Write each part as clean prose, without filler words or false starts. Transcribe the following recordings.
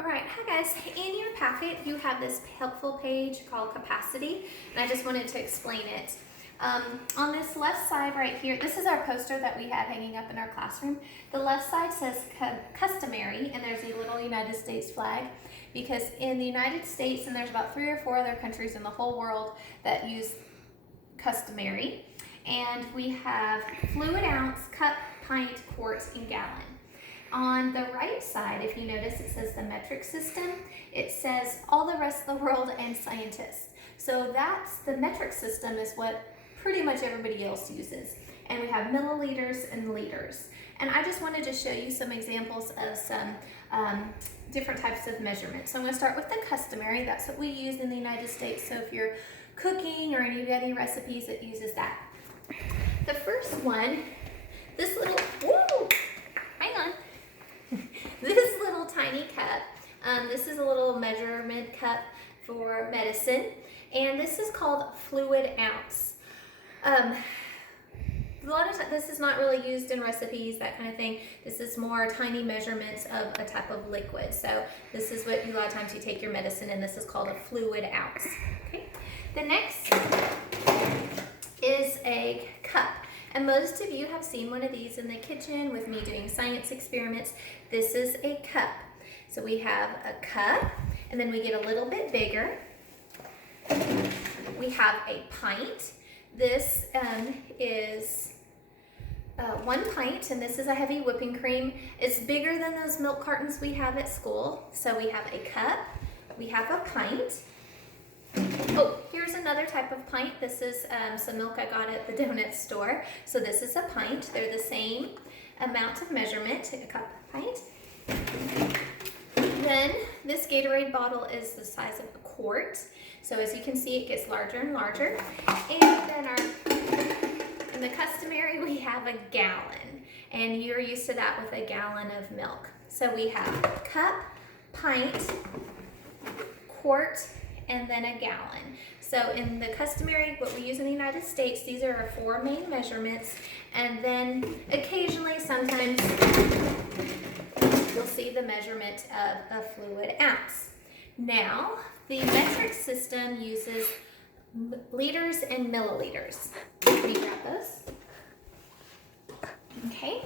All right, hi guys. In your packet, you have this helpful page called Capacity, and I just wanted to explain it. On this left side right here, this is our poster that we had hanging up in our classroom. The left side says customary, and there's a little United States flag, because in the United States, and there's about 3 or 4 other countries in the whole world that use customary, and we have fluid ounce, cup, pint, quart, and gallon. On the right side, if you notice, it says the metric system. It says all the rest of the world and scientists. So that's the metric system is what pretty much everybody else uses. And we have milliliters and liters. And I just wanted to show you some examples of some different types of measurements. So I'm going to start with the customary. That's what we use in the United States. So if you're cooking or any recipes, it uses that. The first one, this little, hang on. This little tiny cup, this is a little measurement cup for medicine, and this is called fluid ounce. A lot of times, this is not really used in recipes, that kind of thing. This is more tiny measurements of a type of liquid. So this is what a lot of times you take your medicine, and this is called a fluid ounce. Okay. The next is a cup. And most of you have seen one of these in the kitchen with me doing science experiments. This is a cup. So we have a cup, and then we get a little bit bigger. We have a pint. This is 1 pint, and this is a heavy whipping cream. It's bigger than those milk cartons we have at school. So we have a cup, we have a pint. Oh, here's another type of pint. This is some milk I got at the donut store. So this is a pint. They're the same amount of measurement, a cup, pint. Then this Gatorade bottle is the size of a quart. So as you can see, it gets larger and larger. And then in the customary, we have a gallon. And you're used to that with a gallon of milk. So we have cup, pint, quart, and then a gallon. So in the customary, what we use in the United States, these are our 4 main measurements. And then occasionally, sometimes, you'll see the measurement of a fluid ounce. Now, the metric system uses liters and milliliters. Let me grab those. Okay.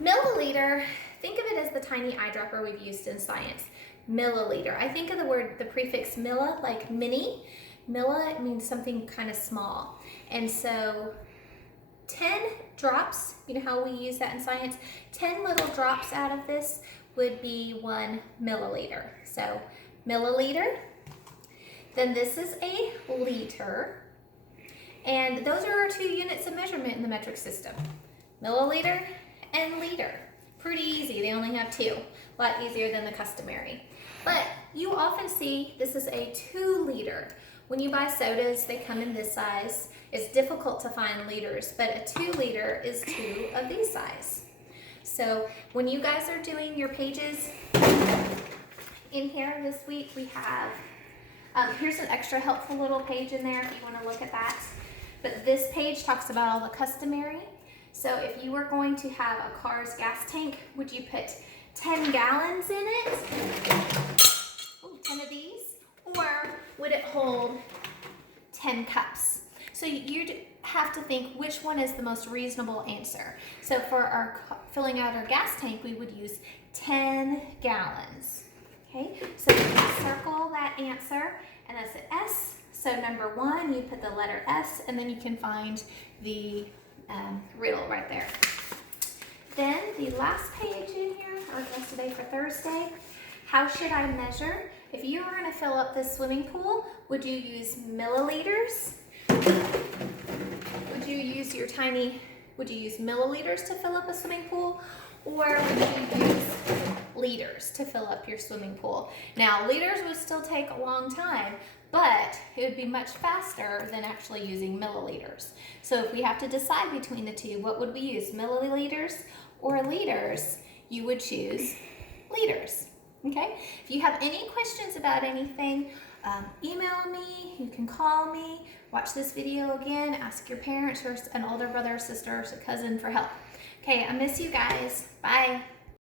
Milliliter, think of it as the tiny eyedropper we've used in science. Milliliter. I think of the prefix milli, like mini. Milli, it means something kind of small. And so 10 drops, you know how we use that in science? 10 little drops out of this would be 1 milliliter. So milliliter. Then this is a liter. And those are our 2 units of measurement in the metric system. Milliliter and liter. Pretty easy. They only have 2. A lot easier than the customary. But you often see this is a 2 liter. When you buy sodas, they come in this size. It's difficult to find liters, but a 2 liter is 2 of these size. So when you guys are doing your pages in here this week, we have, here's an extra helpful little page in there if you want to look at that. But this page talks about all the customary. So if you were going to have a car's gas tank, would you put 10 gallons in it? Ooh, 10 of these? Or would it hold 10 cups? So you'd have to think which one is the most reasonable answer. So for our filling out our gas tank, we would use 10 gallons. Okay, so you can circle that answer, and that's an S. So number 1, you put the letter S, and then you can find the riddle right there. Then the last page in here, or yesterday for Thursday, how should I measure? If you were going to fill up this swimming pool, would you use milliliters? Would you use milliliters to fill up a swimming pool? Or would you use liters to fill up your swimming pool? Now, liters would still take a long time, but it would be much faster than actually using milliliters. So if we have to decide between the 2, what would we use, milliliters or liters? You would choose liters, okay? If you have any questions about anything, email me, you can call me, watch this video again, ask your parents or an older brother or sister or a cousin for help. Okay, I miss you guys. Bye.